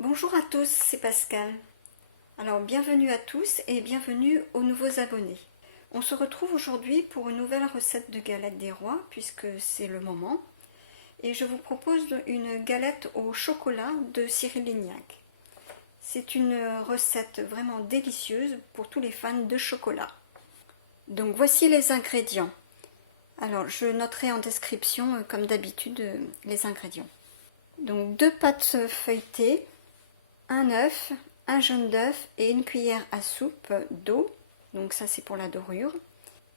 Bonjour à tous, c'est Pascal. Alors bienvenue à tous et bienvenue aux nouveaux abonnés. On se retrouve aujourd'hui pour une nouvelle recette de galette des rois puisque c'est le moment. Et je vous propose une galette au chocolat de Cyril Lignac. C'est une recette vraiment délicieuse pour tous les fans de chocolat. Donc voici les ingrédients. Alors je noterai en description comme d'habitude les ingrédients. Donc 2 pâtes feuilletées, un œuf, un jaune d'œuf et une cuillère à soupe d'eau. Donc ça c'est pour la dorure.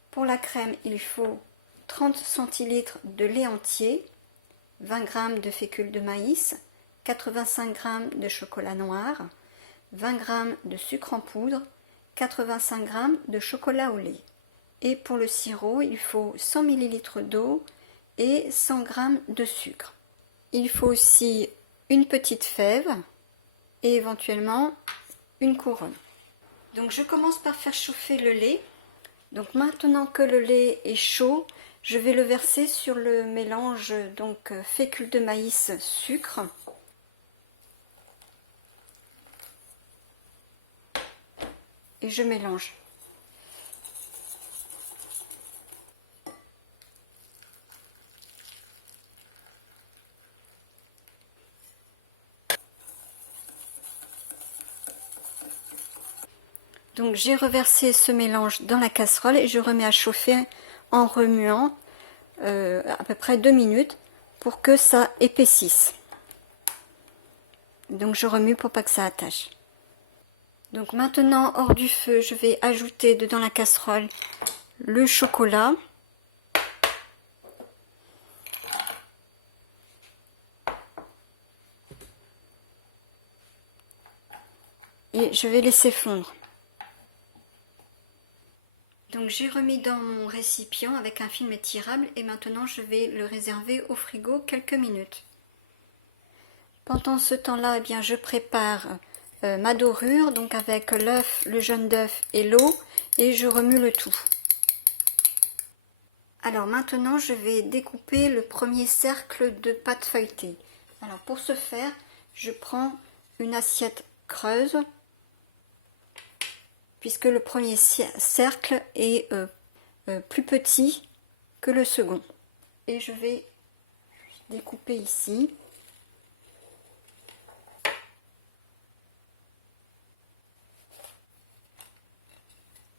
Pour la crème, il faut 30 centilitres de lait entier, 20 g de fécule de maïs, 85 g de chocolat noir, 20 g de sucre en poudre, 85 g de chocolat au lait. Et pour le sirop, il faut 100 ml d'eau et 100 g de sucre. Il faut aussi une petite fève et éventuellement une couronne. Donc je commence par faire chauffer le lait. Donc maintenant que le lait est chaud, je vais le verser sur le mélange donc fécule de maïs sucre. Et je mélange. Donc j'ai reversé ce mélange dans la casserole et je remets à chauffer en remuant à peu près 2 minutes pour que ça épaississe. Donc je remue pour pas que ça attache. Donc maintenant hors du feu, je vais ajouter dedans la casserole le chocolat. Et je vais laisser fondre. Donc j'ai remis dans mon récipient avec un film étirable et maintenant je vais le réserver au frigo quelques minutes. Pendant ce temps-là, eh bien, je prépare ma dorure, donc avec l'œuf, le jaune d'œuf et l'eau, et je remue le tout. Alors maintenant, je vais découper le premier cercle de pâte feuilletée. Alors pour ce faire, je prends une assiette creuse, puisque le premier cercle est plus petit que le second. Et je vais découper ici.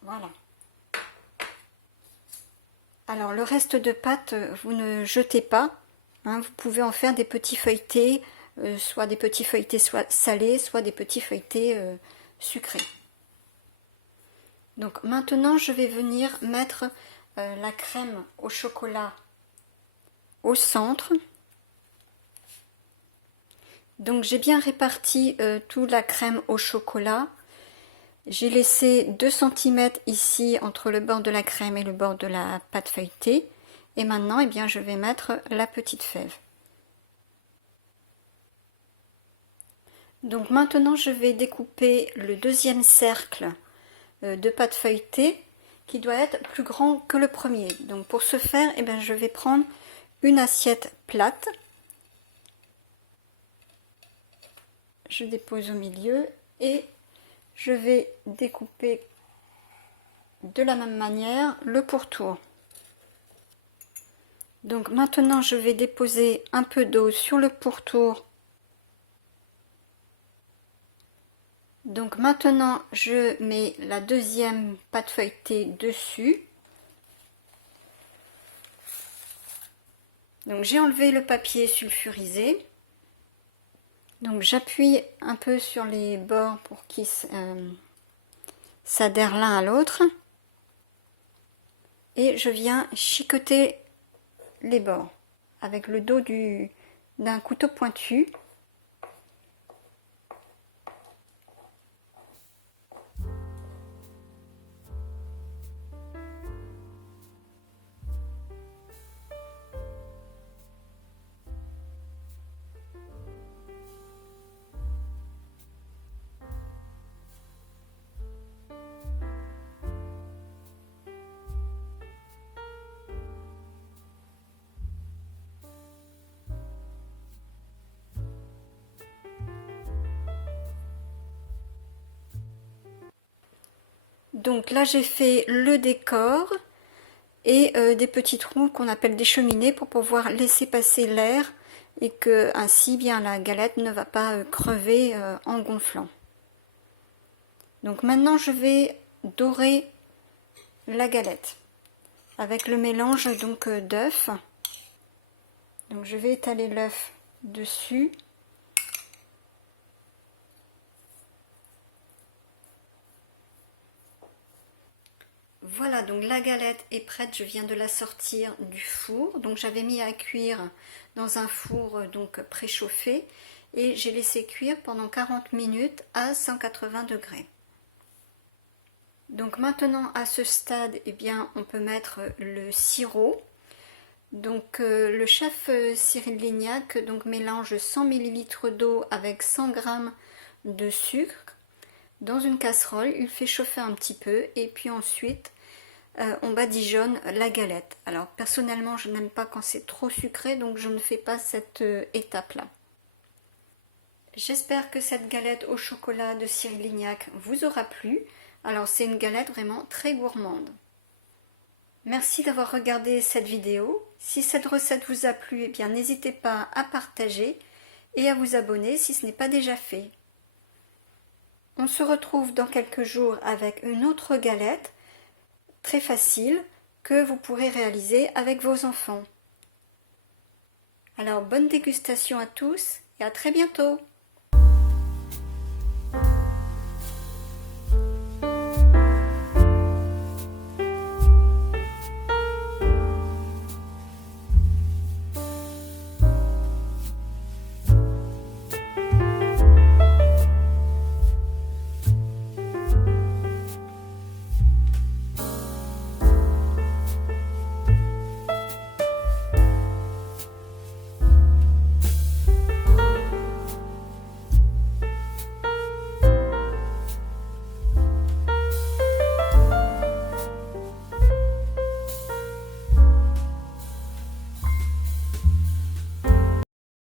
Voilà. Alors le reste de pâte, vous ne jetez pas. Hein, vous pouvez en faire des petits feuilletés, soit des petits feuilletés soit salés, soit des petits feuilletés sucrés. Donc maintenant je vais venir mettre la crème au chocolat au centre. Donc j'ai bien réparti toute la crème au chocolat. J'ai laissé 2 cm ici entre le bord de la crème et le bord de la pâte feuilletée. Et maintenant, eh bien, je vais mettre la petite fève. Donc maintenant, je vais découper le deuxième cercle de pâte feuilletée qui doit être plus grand que le premier. Donc pour ce faire, eh bien, je vais prendre une assiette plate. Je dépose au milieu et je vais découper de la même manière le pourtour. Donc maintenant je vais déposer un peu d'eau sur le pourtour. Donc maintenant je mets la deuxième pâte feuilletée dessus. Donc j'ai enlevé le papier sulfurisé. Donc j'appuie un peu sur les bords pour qu'ils s'adhèrent l'un à l'autre. Et je viens chicoter les bords avec le dos d'un couteau pointu. Donc là j'ai fait le décor et des petits trous qu'on appelle des cheminées pour pouvoir laisser passer l'air et que ainsi bien la galette ne va pas crever en gonflant. Donc maintenant je vais dorer la galette avec le mélange donc d'œufs. Donc je vais étaler l'œuf dessus. Voilà, donc la galette est prête, je viens de la sortir du four. Donc j'avais mis à cuire dans un four donc préchauffé et j'ai laissé cuire pendant 40 minutes à 180 degrés. Donc maintenant à ce stade, eh bien, on peut mettre le sirop. Donc le chef Cyril Lignac donc, mélange 100 ml d'eau avec 100 g de sucre dans une casserole. Il fait chauffer un petit peu et puis ensuite on badigeonne la galette. Alors personnellement je n'aime pas quand c'est trop sucré, donc je ne fais pas cette étape là. J'espère que cette galette au chocolat de Cyril Lignac vous aura plu. Alors c'est une galette vraiment très gourmande. Merci d'avoir regardé cette vidéo. Si cette recette vous a plu, eh bien n'hésitez pas à partager et à vous abonner si ce n'est pas déjà fait. On se retrouve dans quelques jours avec une autre galette très facile que vous pourrez réaliser avec vos enfants. Alors bonne dégustation à tous et à très bientôt!